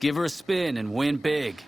Give her a spin and win big.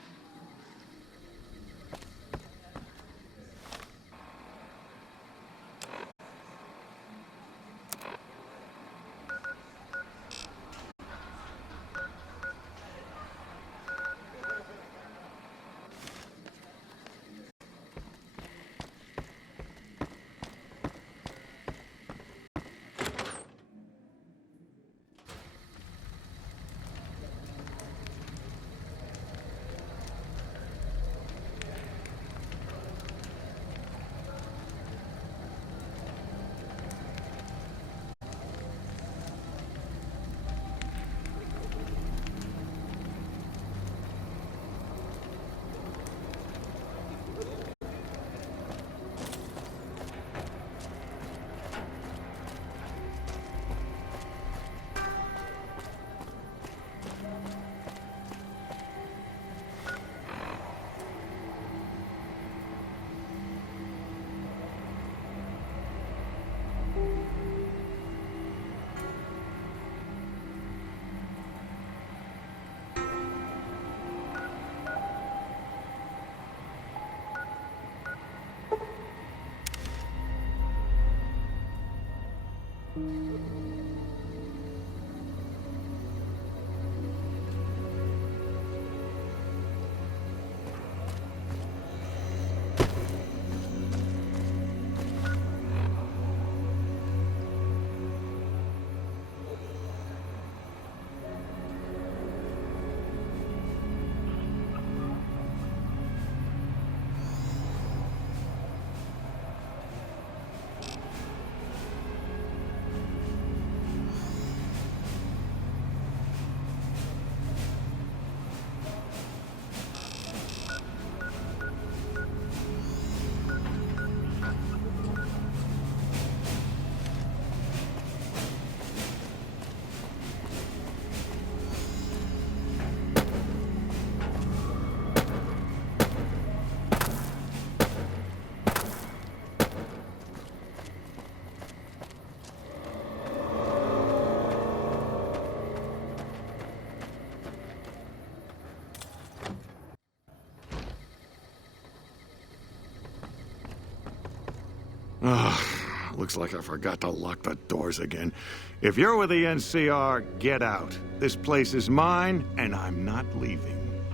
Looks like I forgot to lock the doors again. If you're with the NCR, get out. This place is mine, and I'm not leaving.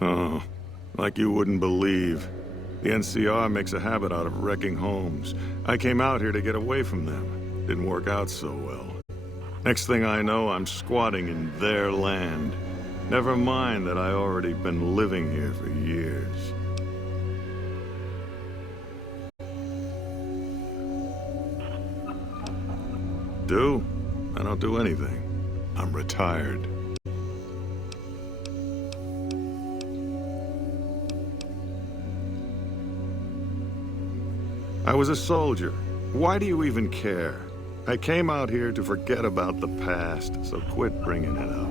Oh, like you wouldn't believe. The NCR makes a habit out of wrecking homes. I came out here to get away from them. Didn't work out so well. Next thing I know, I'm squatting in their land. Never mind that I already been living here for years. I don't do anything. I'm retired. I was a soldier. Why do you even care? I came out here to forget about the past, so quit bringing it up.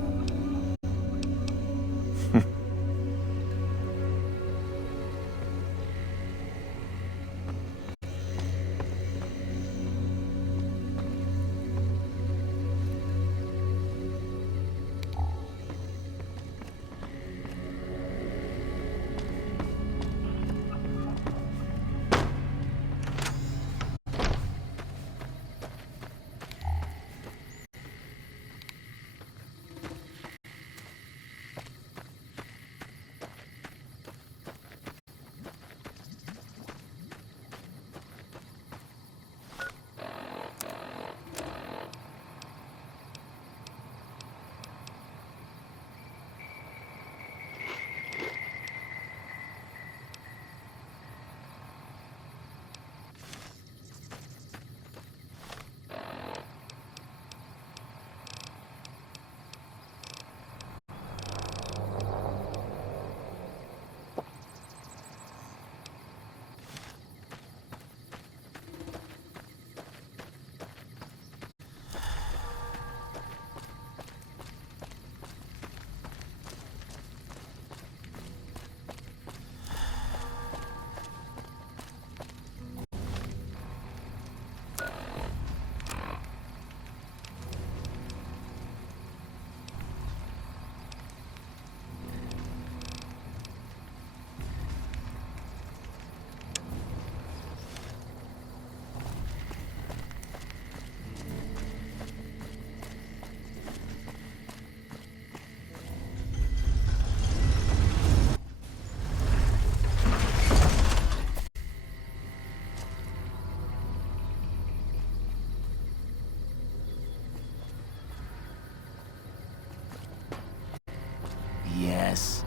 mess.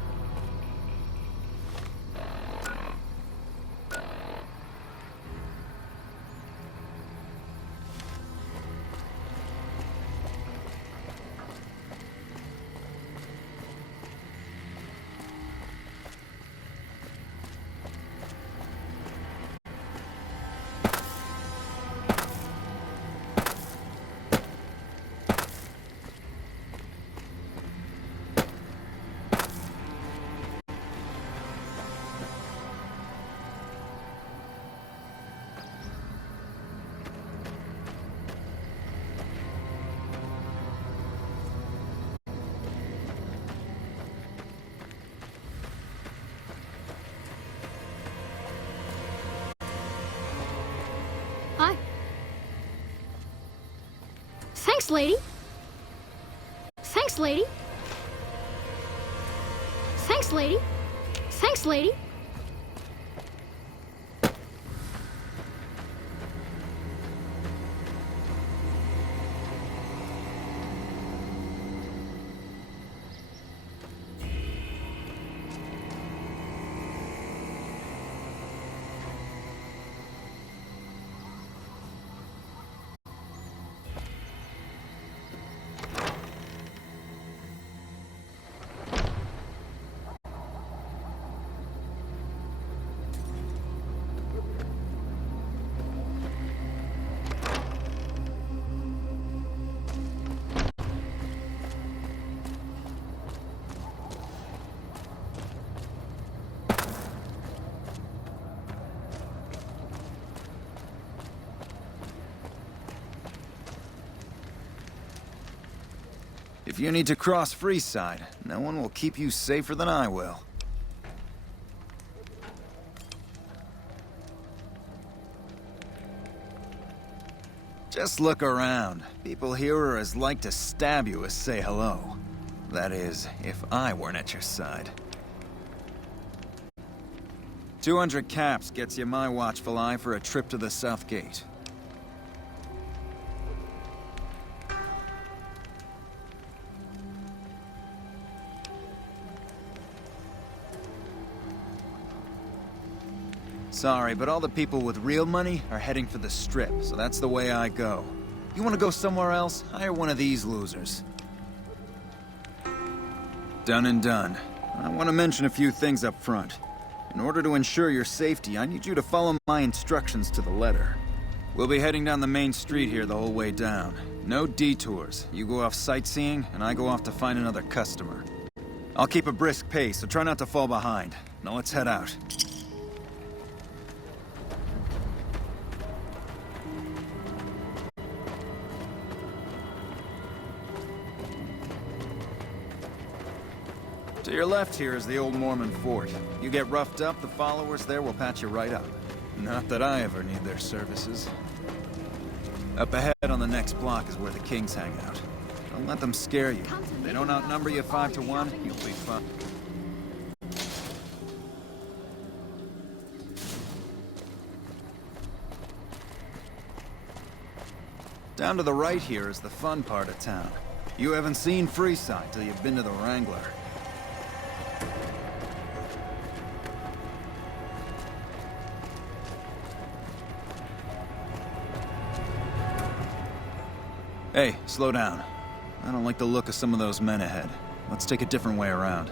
Hi. Thanks, lady. Thanks, lady. Thanks, lady. Thanks, lady. If you need to cross Freeside, no one will keep you safer than I will. Just look around. People here are as like to stab you as say hello. That is, if I weren't at your side. 200 caps gets you my watchful eye for a trip to the South Gate. Sorry, but all the people with real money are heading for the Strip, so that's the way I go. You want to go somewhere else? Hire one of these losers. Done and done. I want to mention a few things up front. In order to ensure your safety, I need you to follow my instructions to the letter. We'll be heading down the main street here the whole way down. No detours. You go off sightseeing, and I go off to find another customer. I'll keep a brisk pace, so try not to fall behind. Now let's head out. To your left here is the old Mormon fort. You get roughed up, the followers there will patch you right up. Not that I ever need their services. Up ahead on the next block is where the Kings hang out. Don't let them scare you. If they don't outnumber you 5 to 1, you'll be fine. Down to the right here is the fun part of town. You haven't seen Freeside till you've been to the Wrangler. Hey, slow down. I don't like the look of some of those men ahead. Let's take a different way around.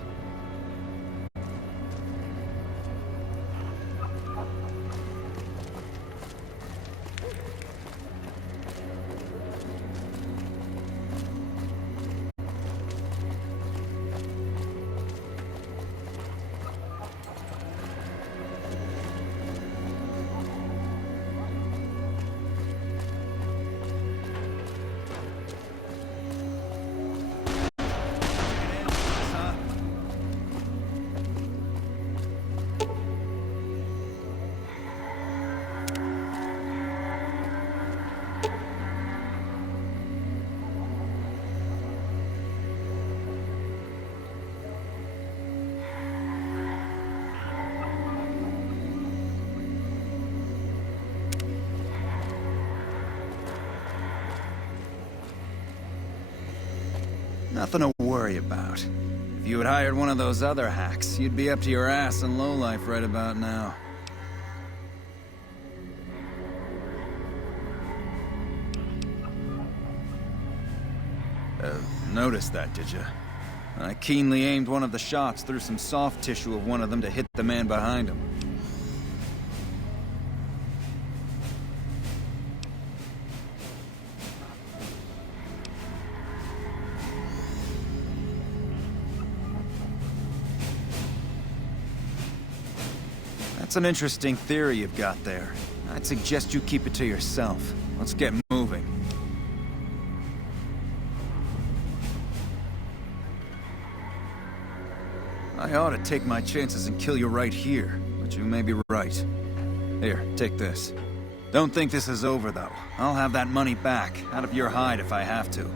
Nothing to worry about. If you had hired one of those other hacks, you'd be up to your ass in lowlife right about now. Noticed that, did you? I keenly aimed one of the shots through some soft tissue of one of them to hit the man behind him. That's an interesting theory you've got there. I'd suggest you keep it to yourself. Let's get moving. I ought to take my chances and kill you right here, but you may be right. Here, take this. Don't think this is over, though. I'll have that money back, out of your hide if I have to.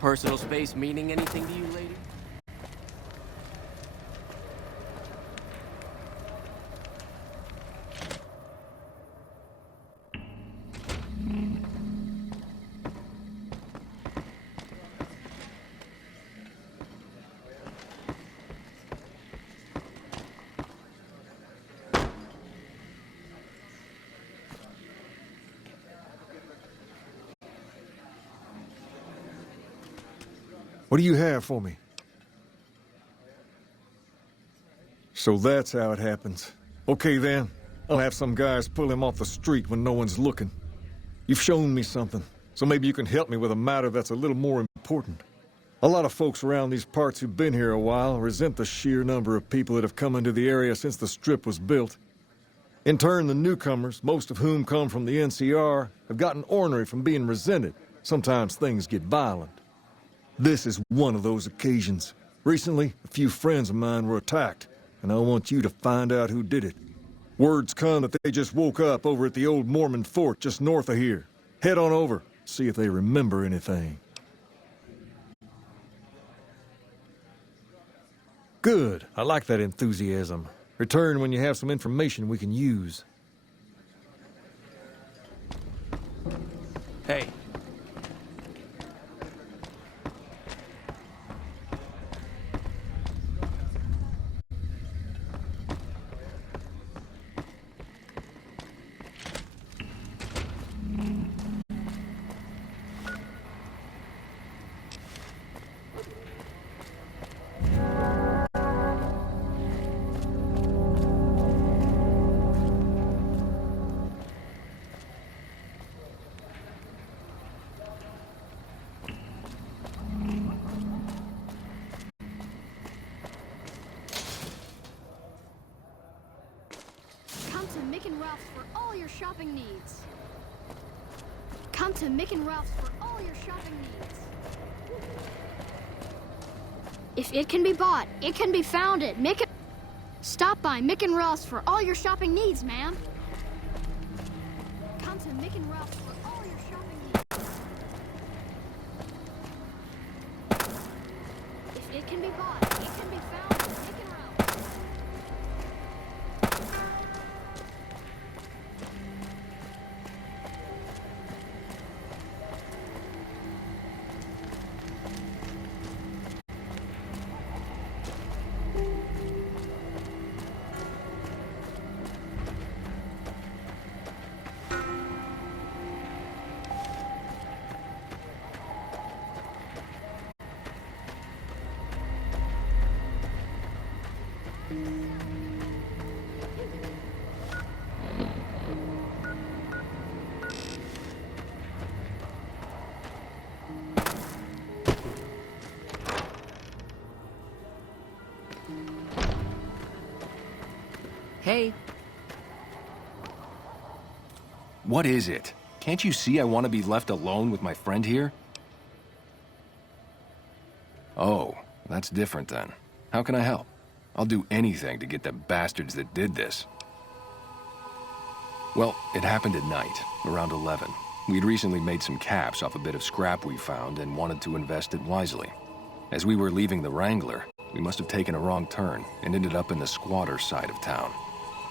Personal space meaning anything to you, lady? What do you have for me? So that's how it happens. Okay then, I'll have some guys pull him off the street when no one's looking. You've shown me something, so maybe you can help me with a matter that's a little more important. A lot of folks around these parts who've been here a while resent the sheer number of people that have come into the area since the Strip was built. In turn, the newcomers, most of whom come from the NCR, have gotten ornery from being resented. Sometimes things get violent. This is one of those occasions. Recently, a few friends of mine were attacked, and I want you to find out who did it. Word's come that they just woke up over at the old Mormon fort just north of here. Head on over, see if they remember anything. Good. I like that enthusiasm. Return when you have some information we can use. Hey. Mick and Ralph's for all your shopping needs. Come to Mick and Ralph's for all your shopping needs. If it can be bought, it can be found at Mick and... Stop by Mick and Ralph's for all your shopping needs, ma'am. Come to Mick and Ralph's for all your shopping needs. If it can be bought, it can be found at Mick and Ralph's. Hey, What is it? Can't you see I want to be left alone with my friend here? Oh, that's different then. How can I help? I'll do anything to get the bastards that did this. Well, it happened at night, around 11. We'd recently made some caps off a bit of scrap we found and wanted to invest it wisely. As we were leaving the Wrangler, we must have taken a wrong turn and ended up in the squatter side of town.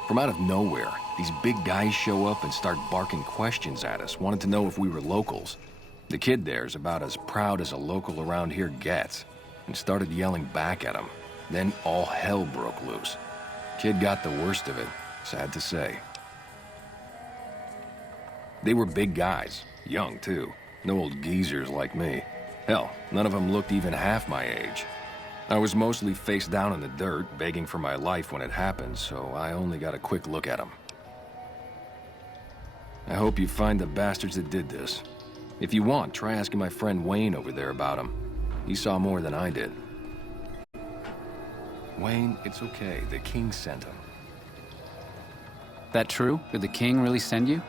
From out of nowhere, these big guys show up and start barking questions at us, wanted to know if we were locals. The kid there's about as proud as a local around here gets, and started yelling back at him. Then all hell broke loose. Kid got the worst of it, sad to say. They were big guys, young too, no old geezers like me. Hell, none of them looked even half my age. I was mostly face down in the dirt, begging for my life when it happened, so I only got a quick look at them. I hope you find the bastards that did this. If you want, try asking my friend Wayne over there about them. He saw more than I did. Wayne, it's okay. The king sent him. That true? Did the king really send you?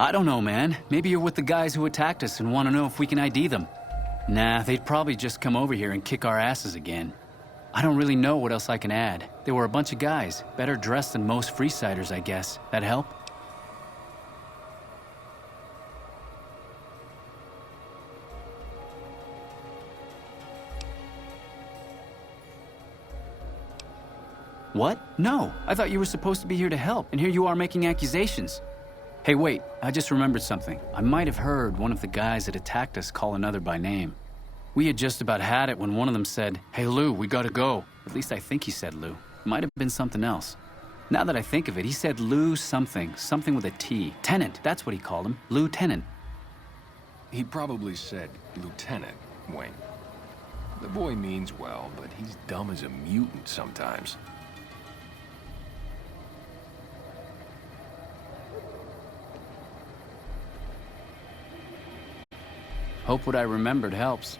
I don't know, man. Maybe you're with the guys who attacked us and want to know if we can ID them. Nah, they'd probably just come over here and kick our asses again. I don't really know what else I can add. They were a bunch of guys, better dressed than most Freesiders, I guess. That help? What? No, I thought you were supposed to be here to help, and here you are making accusations. Hey, wait, I just remembered something. I might have heard one of the guys that attacked us call another by name. We had just about had it when one of them said, "Hey, Lou, we gotta go." At least I think he said Lou. Might have been something else. Now that I think of it, he said Lou something with a T. Tennant, that's what he called him. Lou Tennant. He probably said Lieutenant, Wayne. The boy means well, but he's dumb as a mutant sometimes. Hope what I remembered helps.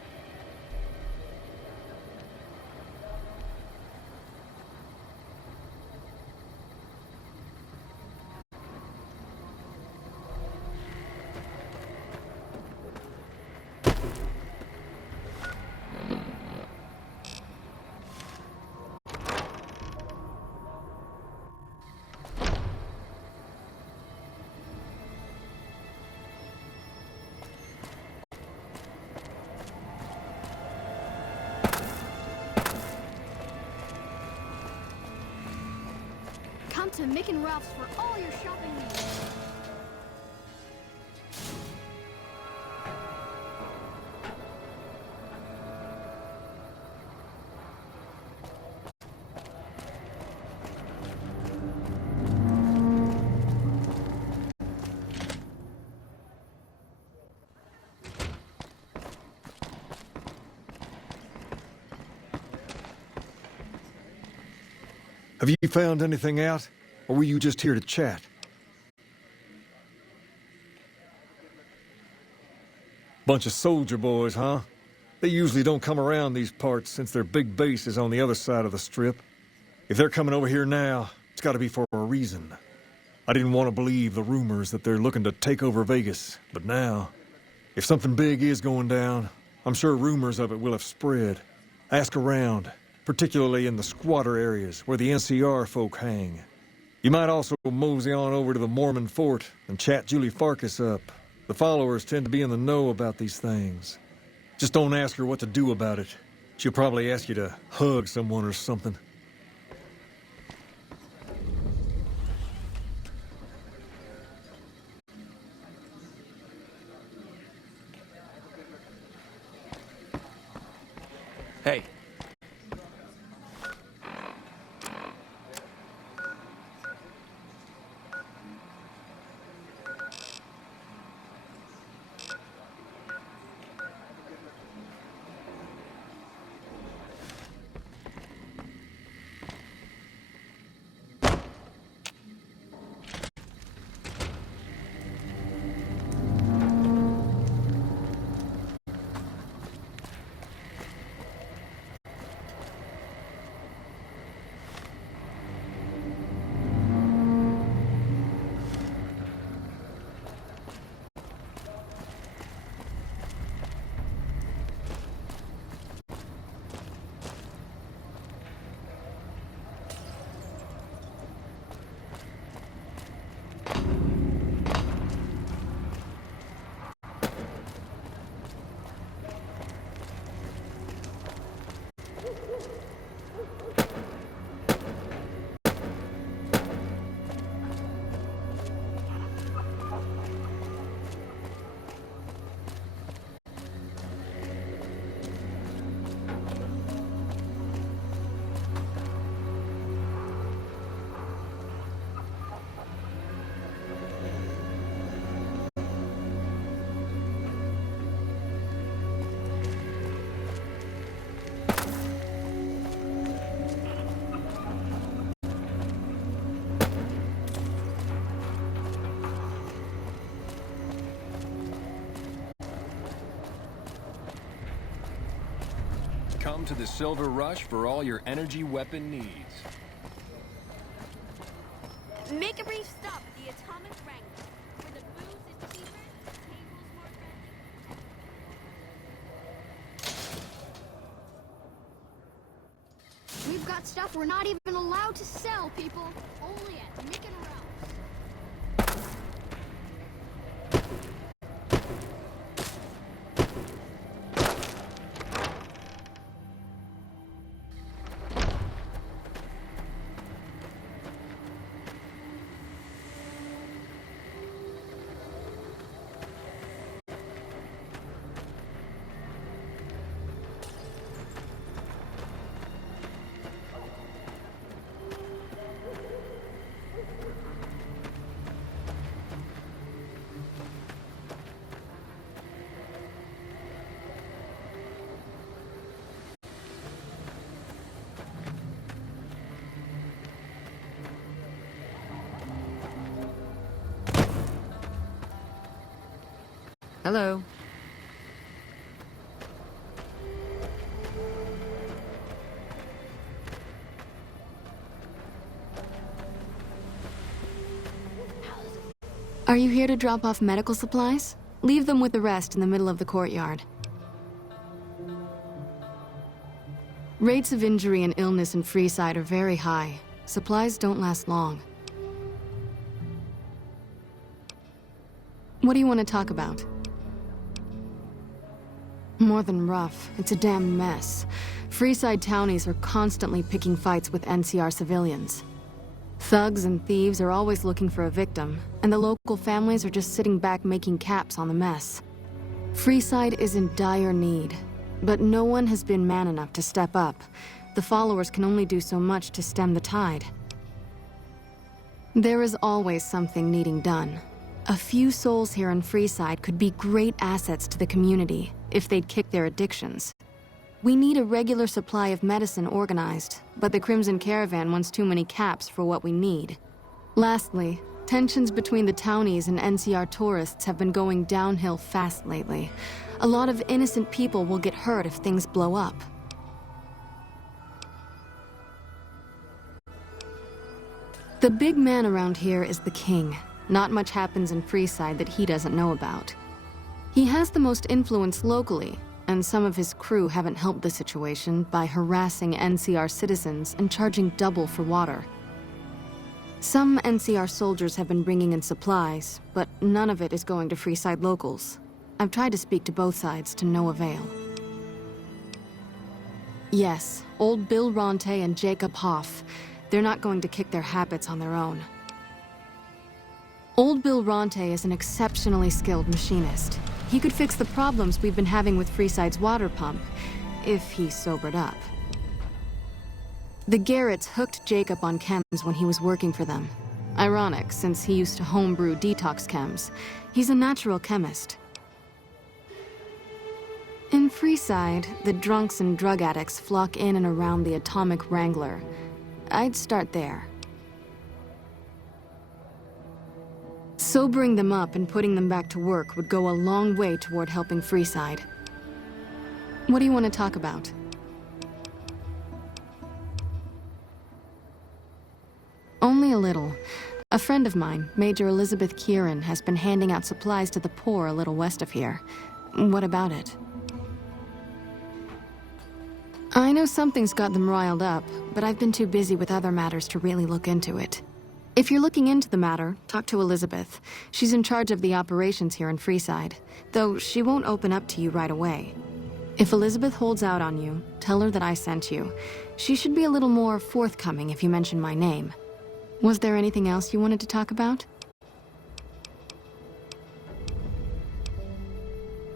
Come to Mick and Ralph's for all your shopping needs. Have you found anything out? Or were you just here to chat? Bunch of soldier boys, huh? They usually don't come around these parts since their big base is on the other side of the Strip. If they're coming over here now, it's gotta be for a reason. I didn't want to believe the rumors that they're looking to take over Vegas, but now, if something big is going down, I'm sure rumors of it will have spread. Ask around, particularly in the squatter areas where the NCR folk hang. You might also mosey on over to the Mormon fort and chat Julie Farkas up. The followers tend to be in the know about these things. Just don't ask her what to do about it. She'll probably ask you to hug someone or something. hey. come to the Silver Rush for all your energy weapon needs. Make a brief stop at the Atomic Wrangler, where the booze is cheaper, the tables more friendly. We've got stuff we're not even allowed to sell, people. Only at Mick and Ralph's. Hello. Are you here to drop off medical supplies? Leave them with the rest in the middle of the courtyard. Rates of injury and illness in Freeside are very high. Supplies don't last long. What do you want to talk about? More than rough, it's a damn mess. Freeside townies are constantly picking fights with NCR civilians. Thugs and thieves are always looking for a victim, and the local families are just sitting back making caps on the mess. Freeside is in dire need, but no one has been man enough to step up. The followers can only do so much to stem the tide. There is always something needing done. A few souls here in Freeside could be great assets to the community if they'd kick their addictions. We need a regular supply of medicine organized, but the Crimson Caravan wants too many caps for what we need. Lastly, tensions between the townies and NCR tourists have been going downhill fast lately. A lot of innocent people will get hurt if things blow up. The big man around here is the king. Not much happens in Freeside that he doesn't know about. He has the most influence locally, and some of his crew haven't helped the situation by harassing NCR citizens and charging double for water. Some NCR soldiers have been bringing in supplies, but none of it is going to Freeside locals. I've tried to speak to both sides to no avail. Yes, old Bill Ronte and Jacob Hoff. They're not going to kick their habits on their own. Old Bill Ronte is an exceptionally skilled machinist. He could fix the problems we've been having with Freeside's water pump, if he sobered up. The Garretts hooked Jacob on chems when he was working for them. Ironic, since he used to homebrew detox chems. He's a natural chemist. In Freeside, the drunks and drug addicts flock in and around the Atomic Wrangler. I'd start there. Sobering them up and putting them back to work would go a long way toward helping Freeside. What do you want to talk about? Only a little. A friend of mine, Major Elizabeth Kieran, has been handing out supplies to the poor a little west of here. What about it? I know something's got them riled up, but I've been too busy with other matters to really look into it. If you're looking into the matter, talk to Elizabeth. She's in charge of the operations here in Freeside, though she won't open up to you right away. If Elizabeth holds out on you, tell her that I sent you. She should be a little more forthcoming if you mention my name. Was there anything else you wanted to talk about?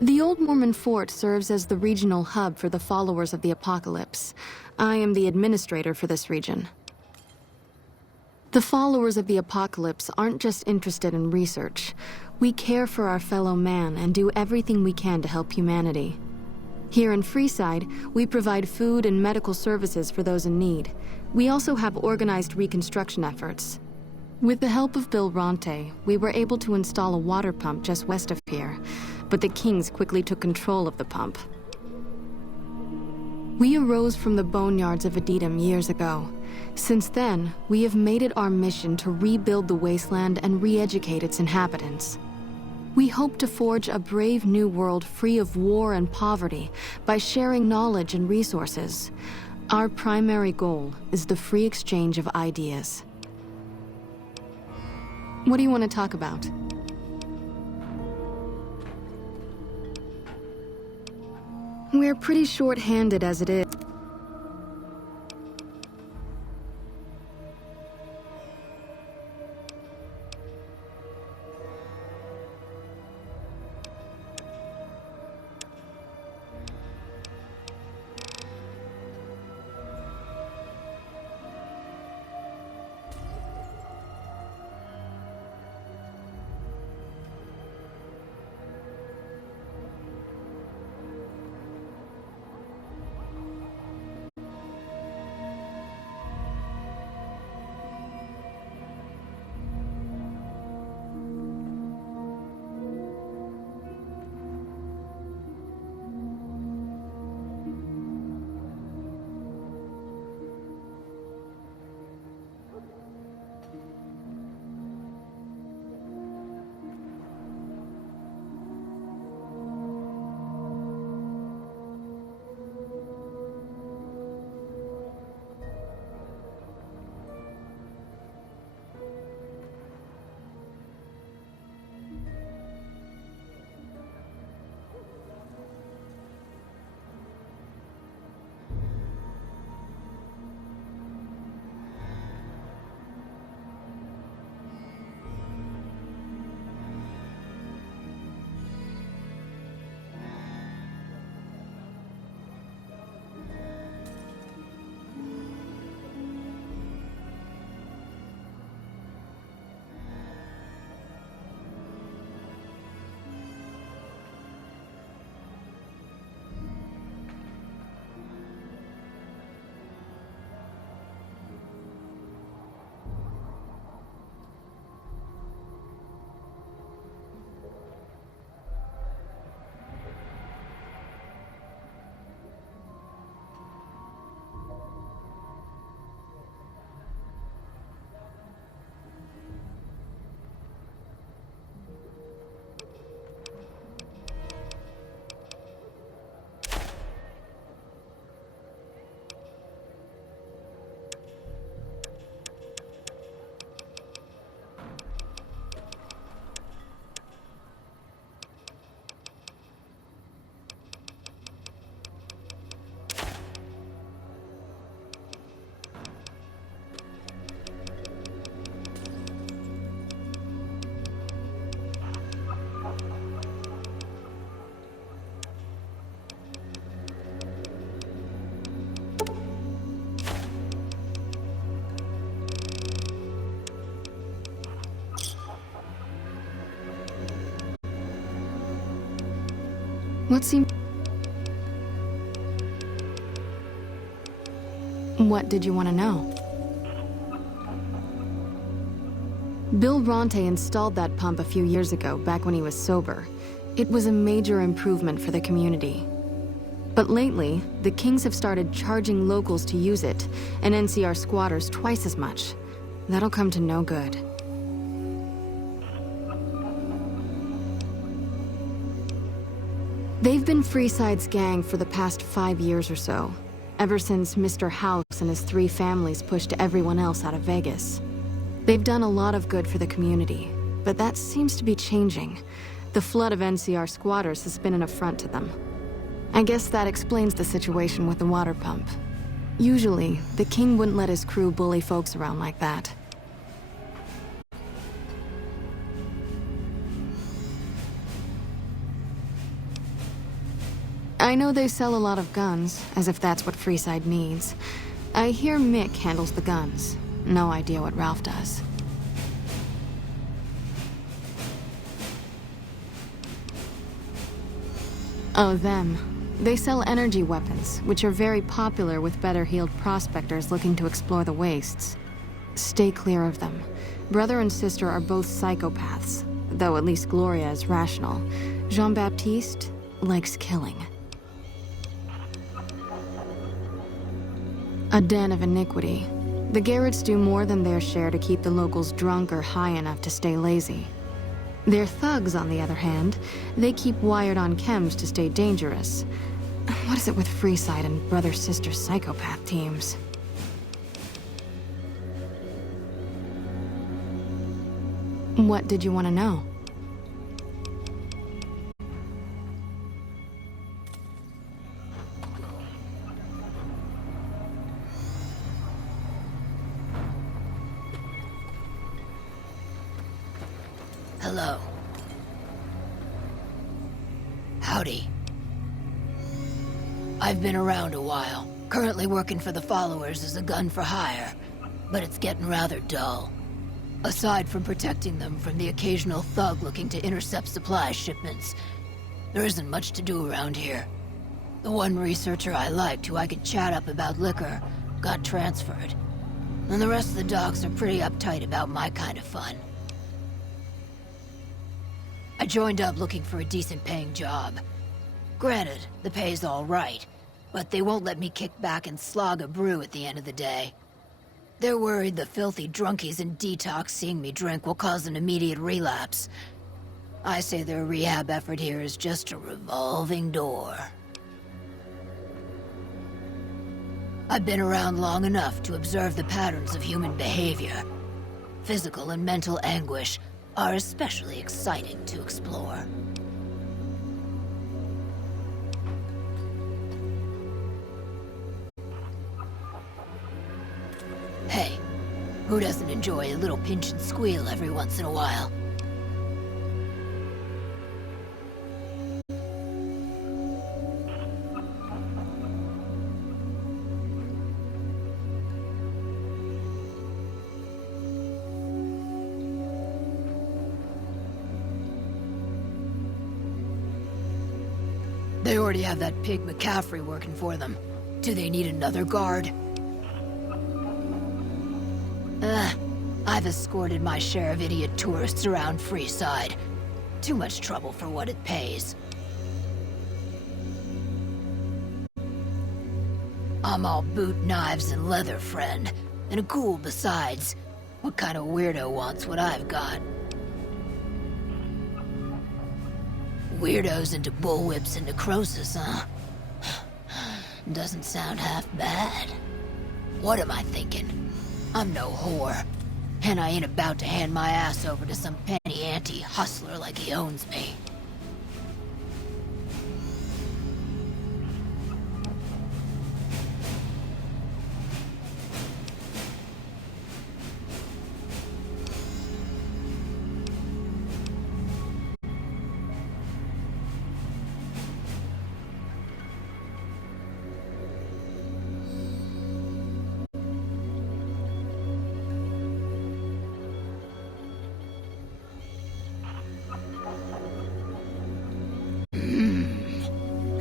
The Old Mormon Fort serves as the regional hub for the followers of the Apocalypse. I am the administrator for this region. The followers of the Apocalypse aren't just interested in research. We care for our fellow man and do everything we can to help humanity. Here in Freeside, we provide food and medical services for those in need. We also have organized reconstruction efforts. With the help of Bill Ronte, we were able to install a water pump just west of here, but the Kings quickly took control of the pump. We arose from the boneyards of Edidam years ago. Since then, we have made it our mission to rebuild the wasteland and re-educate its inhabitants. We hope to forge a brave new world free of war and poverty by sharing knowledge and resources. Our primary goal is the free exchange of ideas. What do you want to talk about? We're pretty short-handed as it is. What did you want to know? Bill Ronte installed that pump a few years ago, back when he was sober. It was a major improvement for the community. But lately, the Kings have started charging locals to use it, and NCR squatters twice as much. That'll come to no good. They've been Freeside's gang for the past 5 years or so, ever since Mr. House and his 3 families pushed everyone else out of Vegas. They've done a lot of good for the community, but that seems to be changing. The flood of NCR squatters has been an affront to them. I guess that explains the situation with the water pump. Usually, the King wouldn't let his crew bully folks around like that. I know they sell a lot of guns, as if that's what Freeside needs. I hear Mick handles the guns. No idea what Ralph does. Oh, them. They sell energy weapons, which are very popular with better-heeled prospectors looking to explore the wastes. Stay clear of them. Brother and sister are both psychopaths, though at least Gloria is rational. Jean-Baptiste likes killing. A den of iniquity. The Garretts do more than their share to keep the locals drunk or high enough to stay lazy. Their thugs, on the other hand, they keep wired on chems to stay dangerous. What is it with Freeside and brother-sister psychopath teams? What did you want to know? Hello. Howdy. I've been around a while, currently working for the Followers as a gun for hire, but it's getting rather dull. Aside from protecting them from the occasional thug looking to intercept supply shipments, there isn't much to do around here. The one researcher I liked who I could chat up about liquor got transferred, and the rest of the docs are pretty uptight about my kind of fun. I joined up looking for a decent paying job. Granted, the pay's all right, but they won't let me kick back and slog a brew at the end of the day. They're worried the filthy drunkies in detox seeing me drink will cause an immediate relapse. I say their rehab effort here is just a revolving door. I've been around long enough to observe the patterns of human behavior. Physical and mental anguish are especially exciting to explore. Hey, who doesn't enjoy a little pinch and squeal every once in a while? They already have that pig McCaffrey working for them. Do they need another guard? I've escorted my share of idiot tourists around Freeside. Too much trouble for what it pays. I'm all boot, knives, and leather, friend. And a ghoul besides. What kind of weirdo wants what I've got? Weirdos into bullwhips and necrosis, huh? Doesn't sound half bad. What am I thinking? I'm no whore. And I ain't about to hand my ass over to some penny-ante hustler like he owns me.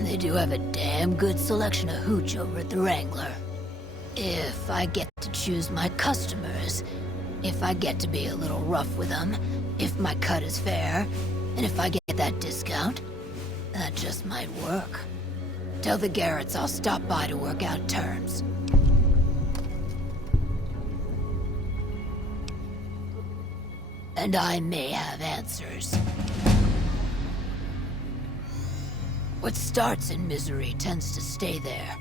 They do have a damn good selection of hooch over at the Wrangler. If I get to choose my customers, if I get to be a little rough with them, if my cut is fair, and if I get that discount, that just might work. Tell the Garretts I'll stop by to work out terms. And I may have answers. What starts in misery tends to stay there.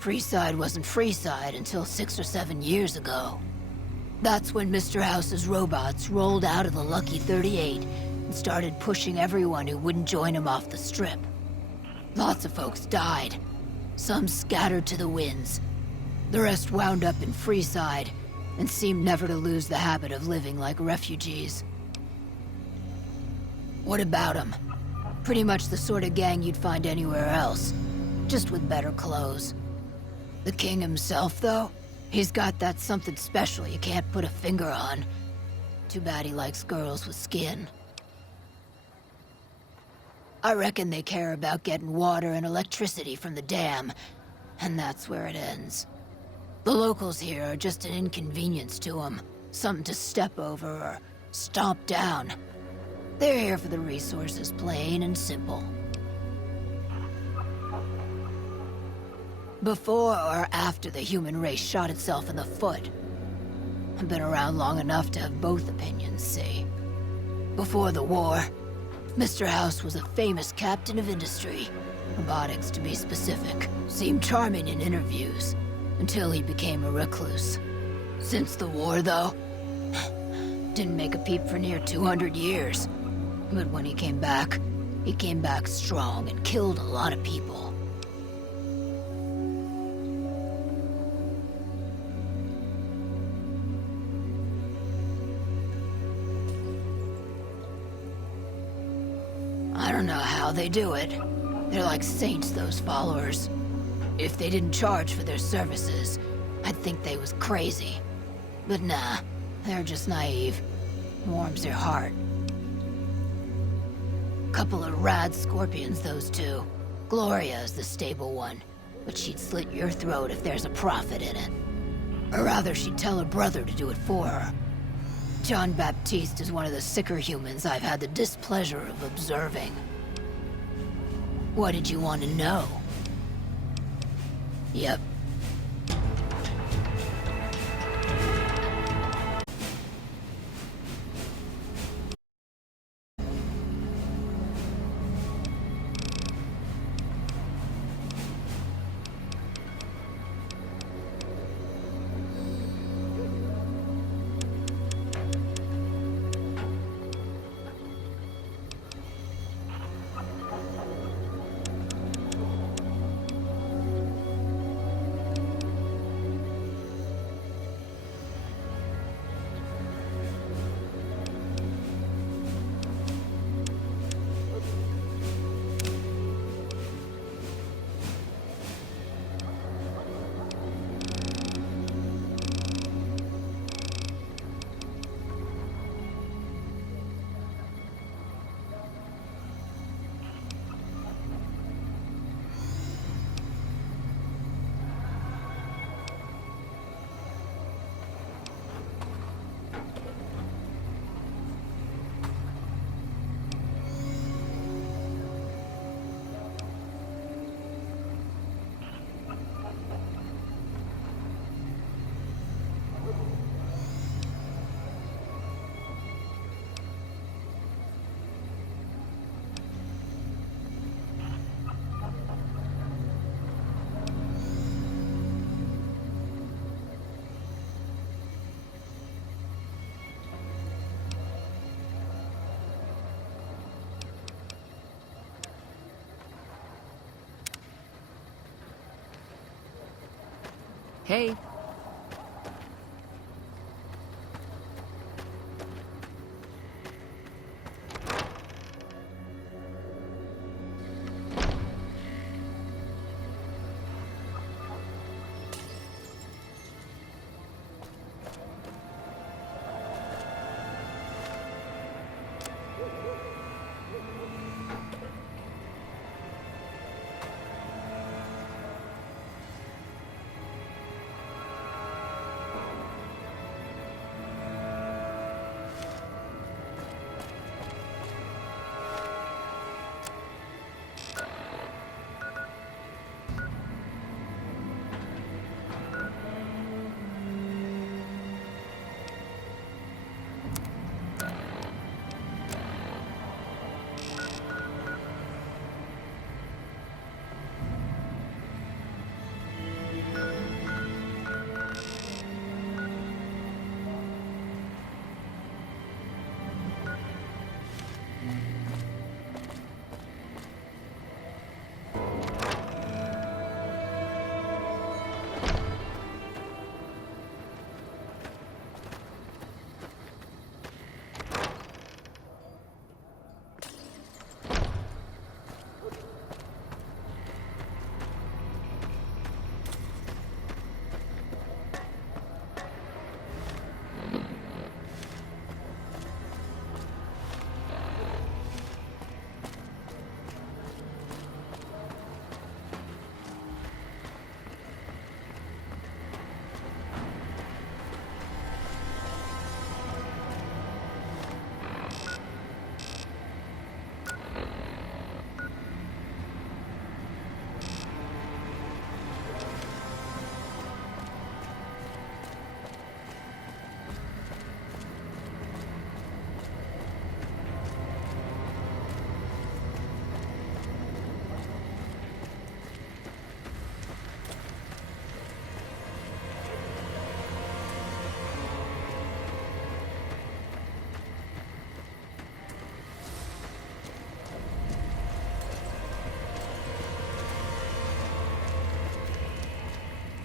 Freeside wasn't Freeside until 6 or 7 years ago. That's when Mr. House's robots rolled out of the Lucky 38 and started pushing everyone who wouldn't join him off the strip. Lots of folks died. Some scattered to the winds. The rest wound up in Freeside and seemed never to lose the habit of living like refugees. What about them? Pretty much the sort of gang you'd find anywhere else, just with better clothes. The king himself, though, he's got that something special you can't put a finger on. Too bad he likes girls with skin. I reckon they care about getting water and electricity from the dam, and that's where it ends. The locals here are just an inconvenience to them, something to step over or stomp down. They're here for the resources, plain and simple. Before or after the human race shot itself in the foot? I've been around long enough to have both opinions, see? Before the war, Mr. House was a famous captain of industry. Robotics, to be specific. Seemed charming in interviews, until he became a recluse. Since the war, though, didn't make a peep for near 200 years. But when he came back strong and killed a lot of people. I don't know how they do it. They're like saints, those followers. If they didn't charge for their services, I'd think they was crazy. But nah, they're just naive. Warms their heart. Couple of rad scorpions, those two. Gloria is the stable one, but she'd slit your throat if there's a profit in it. Or rather, she'd tell her brother to do it for her. John Baptiste is one of the sicker humans I've had the displeasure of observing. What did you want to know? Yep. Hey.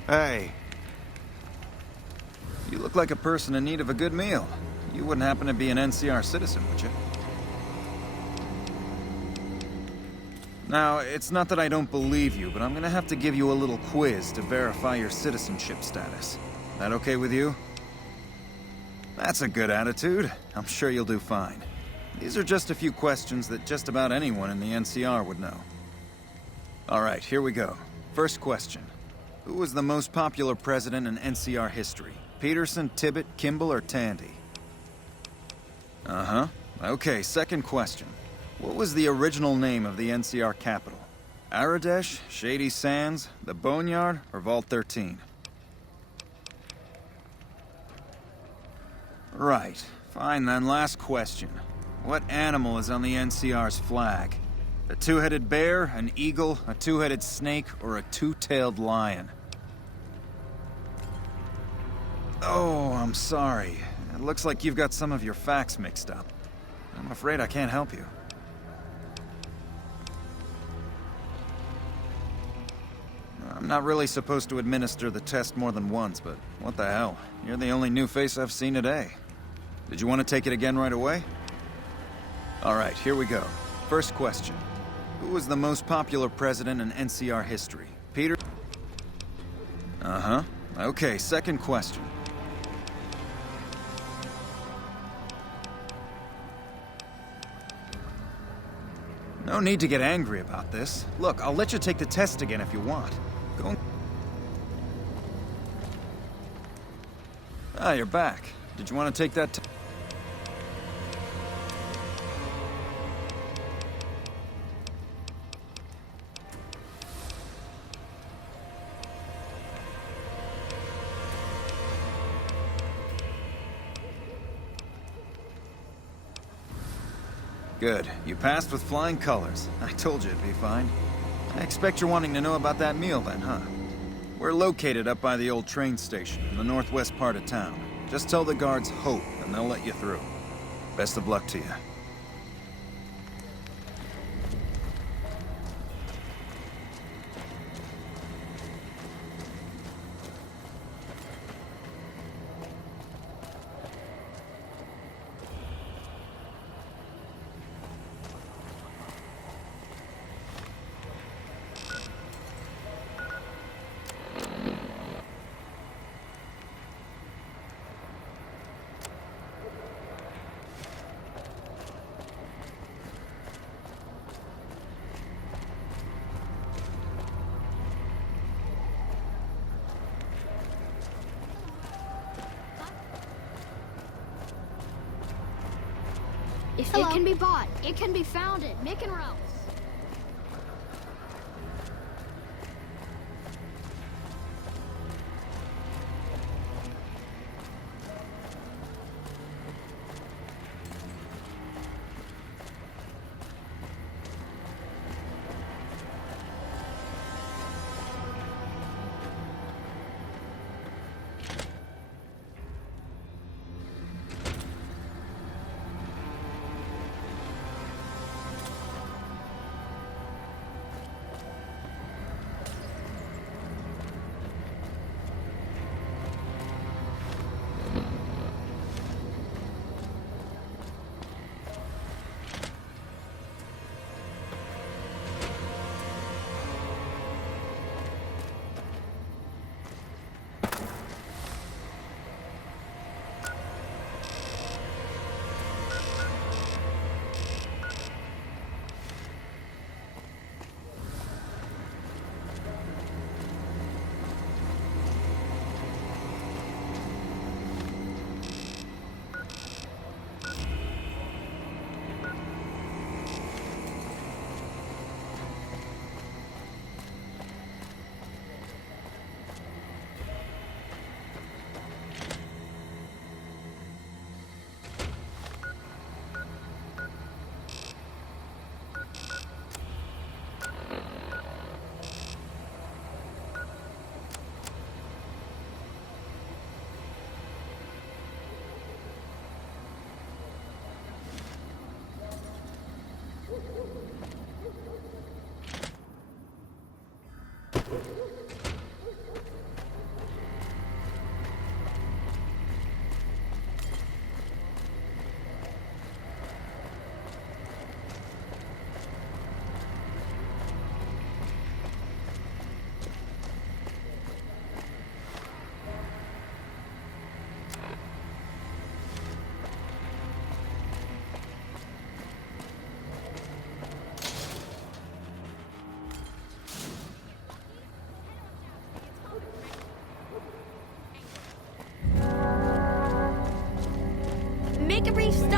Hey. You look like a person in need of a good meal. You wouldn't happen to be an NCR citizen, would you? Now, it's not that I don't believe you, but I'm gonna have to give you a little quiz to verify your citizenship status. That okay with you? That's a good attitude. I'm sure you'll do fine. These are just a few questions that just about anyone in the NCR would know. All right, here we go. First question. Who was the most popular president in NCR history? Peterson, Tibbet, Kimball, or Tandy? Uh-huh. Okay, second question. What was the original name of the NCR capital? Aradesh, Shady Sands, the Boneyard, or Vault 13? Right. Fine then, last question. What animal is on the NCR's flag? A two-headed bear, an eagle, a two-headed snake, or a two-tailed lion? Oh, I'm sorry. It looks like you've got some of your facts mixed up. I'm afraid I can't help you. I'm not really supposed to administer the test more than once, but what the hell? You're the only new face I've seen today. Did you want to take it again right away? All right, here we go. First question. Who was the most popular president in NCR history? Peter? Uh-huh. Okay, second question. No need to get angry about this. Look, I'll let you take the test again if you want. Go. Ah, you're back. Did you want to take that test? Good. You passed with flying colors. I told you it'd be fine. I expect you're wanting to know about that meal then, huh? We're located up by the old train station in the northwest part of town. Just tell the guards Hope, and they'll let you through. Best of luck to you. If it can be bought, it can be found at Mick and Ralph's.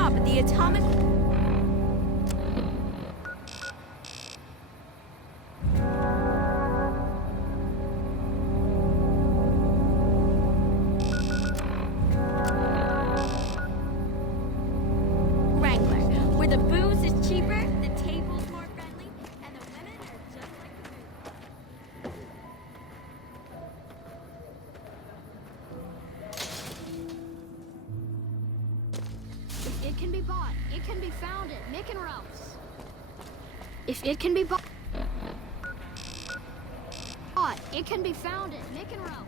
stop at the atomic... Wrangler, where the booze is cheaper, the table's more friendly, and the women are just like the booze. If it can be bought, it can be found at Mick and Ralph's. If it can be bought, it can be found at Mick and Ralph's.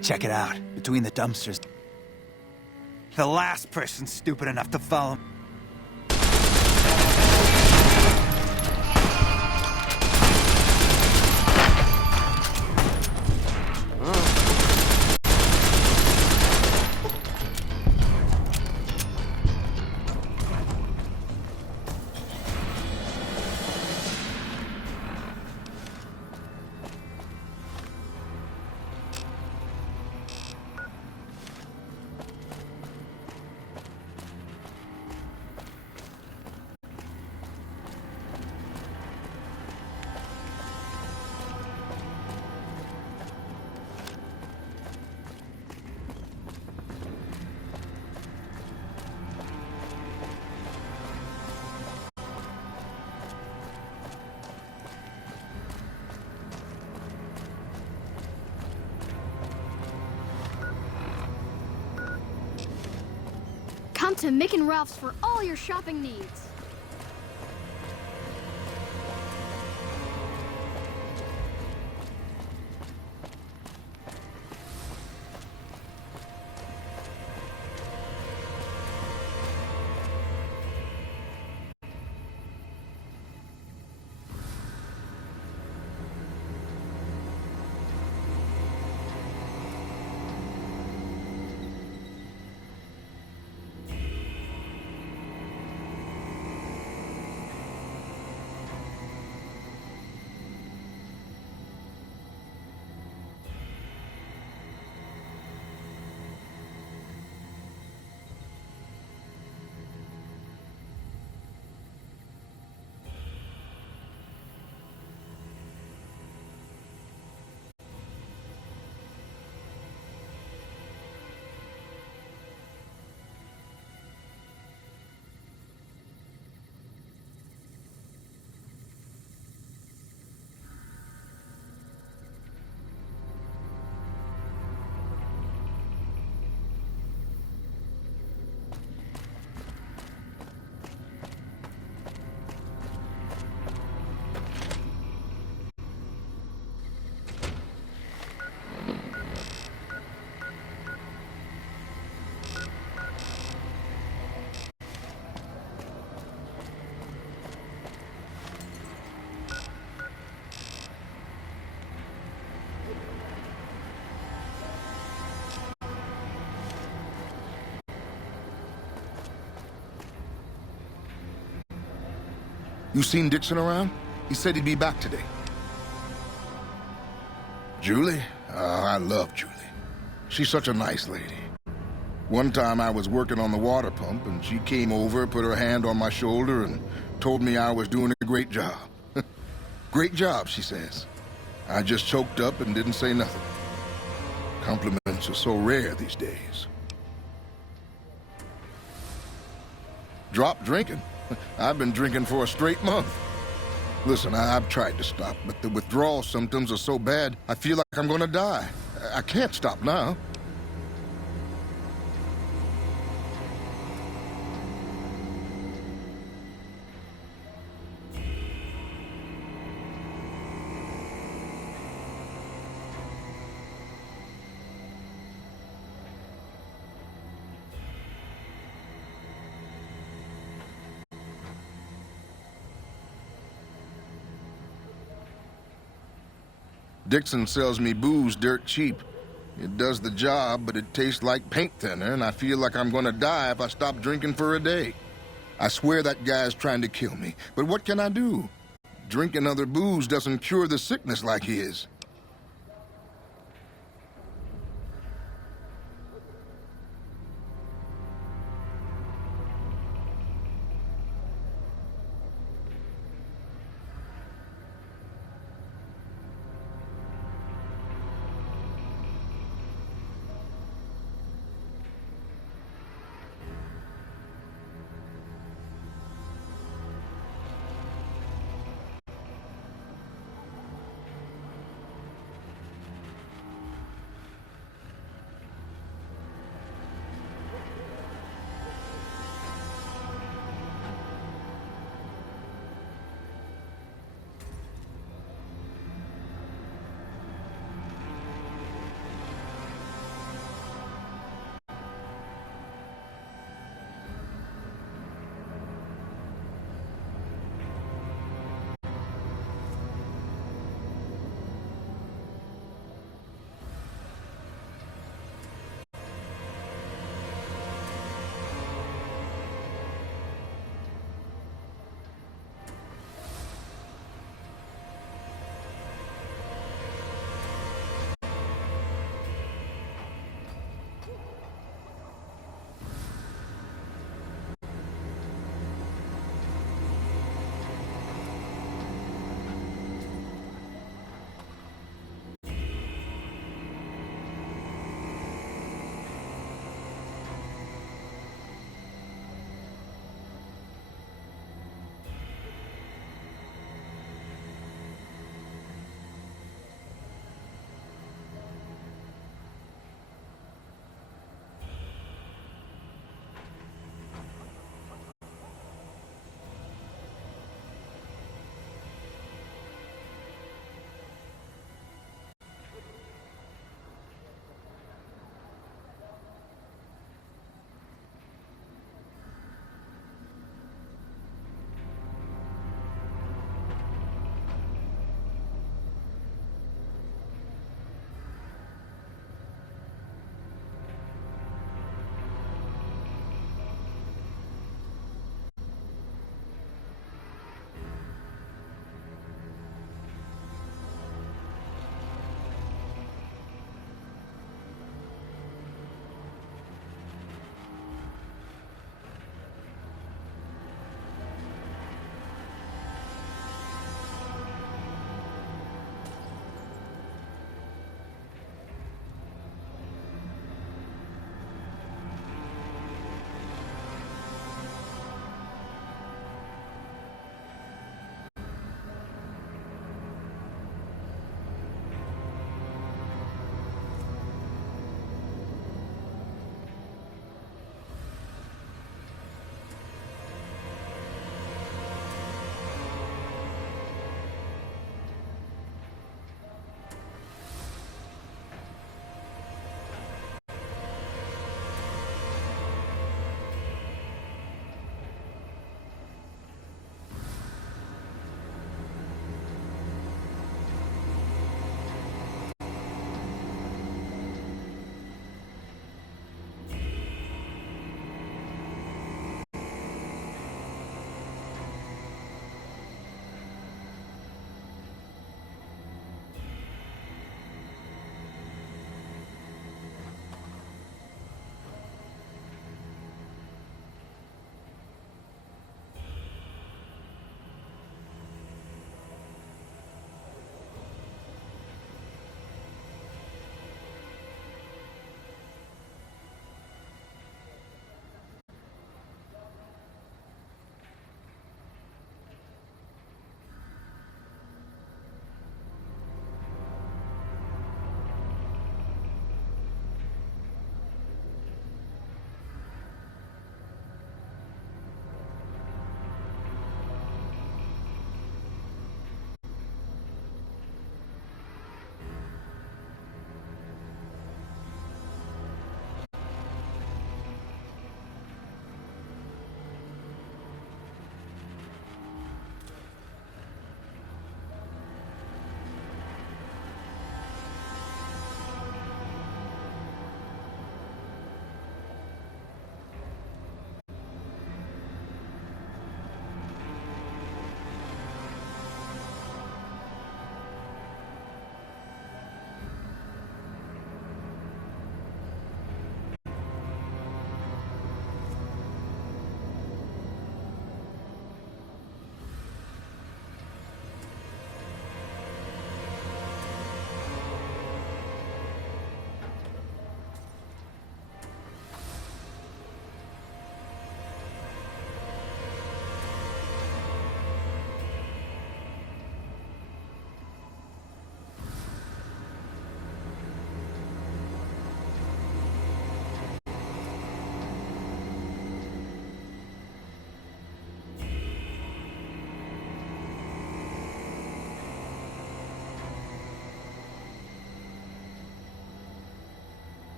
Check it out, between the dumpsters. The last person stupid enough to follow. Come to Mick and Ralph's for all your shopping needs. You seen Dixon around? He said he'd be back today. Julie? I love Julie. She's such a nice lady. One time I was working on the water pump, and she came over, put her hand on my shoulder, and told me I was doing a great job. Great job, she says. I just choked up and didn't say nothing. Compliments are so rare these days. Drop drinking? I've been drinking for a straight month. Listen, I've tried to stop, but the withdrawal symptoms are so bad, I feel like I'm gonna die. I can't stop now. Dixon sells me booze dirt cheap. It does the job, but it tastes like paint thinner, and I feel like I'm gonna die if I stop drinking for a day. I swear that guy's trying to kill me, but what can I do? Drinking other booze doesn't cure the sickness like his.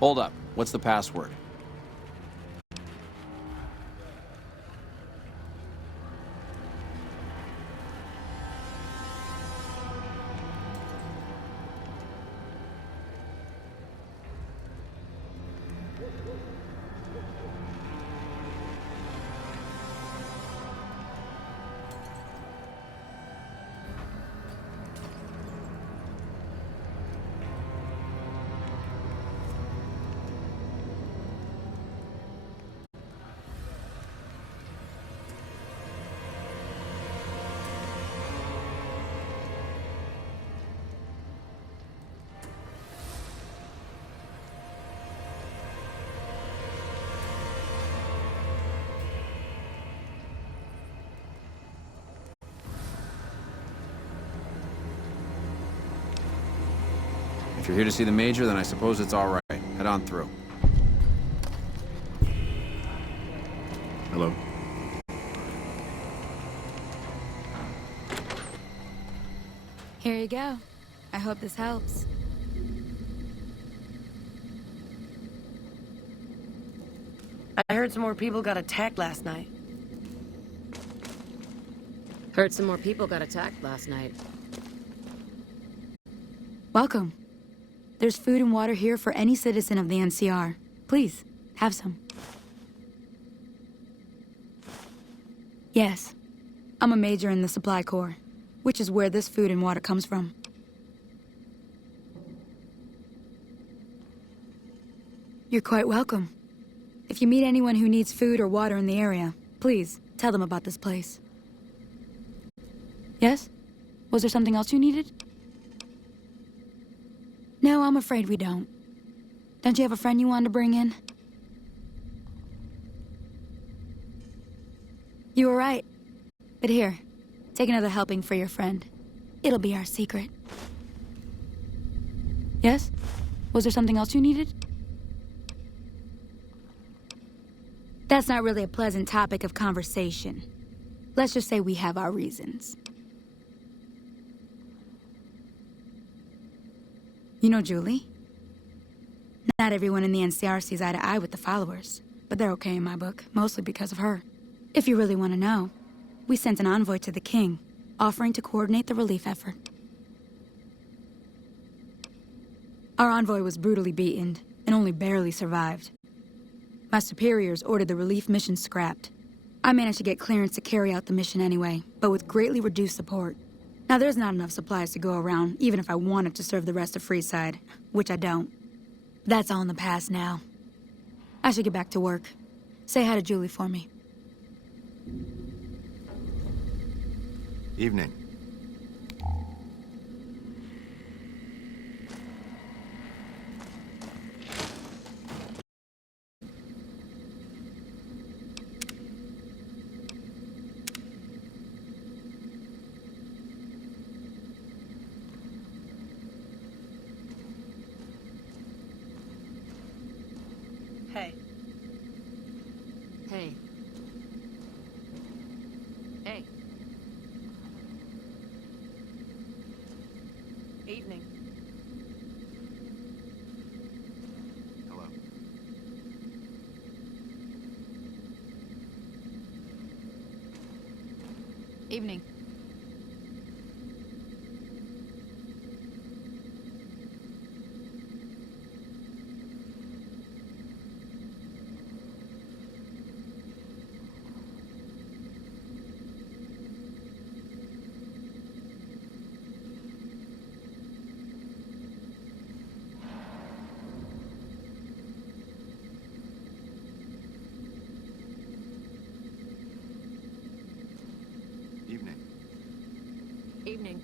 Hold up. What's the password? If you're here to see the Major, then I suppose it's all right. Head on through. Hello. Here you go. I hope this helps. I heard some more people got attacked last night. Heard some more people got attacked last night. Welcome. There's food and water here for any citizen of the NCR. Please, have some. Yes, I'm a major in the Supply Corps, which is where this food and water comes from. You're quite welcome. If you meet anyone who needs food or water in the area, please, tell them about this place. Yes? Was there something else you needed? No, I'm afraid we don't. Don't you have a friend you wanted to bring in? You were right. But here, take another helping for your friend. It'll be our secret. Yes? Was there something else you needed? That's not really a pleasant topic of conversation. Let's just say we have our reasons. You know Julie? Not everyone in the NCR sees eye to eye with the followers, but they're okay in my book, mostly because of her. If you really want to know, we sent an envoy to the king, offering to coordinate the relief effort. Our envoy was brutally beaten and only barely survived. My superiors ordered the relief mission scrapped. I managed to get clearance to carry out the mission anyway, but with greatly reduced support. Now, there's not enough supplies to go around, even if I wanted to serve the rest of Freeside, which I don't. That's all in the past now. I should get back to work. Say hi to Julie for me. Evening. Hey. Hey. Hey. Evening. Hello. Evening. Evening. Evening.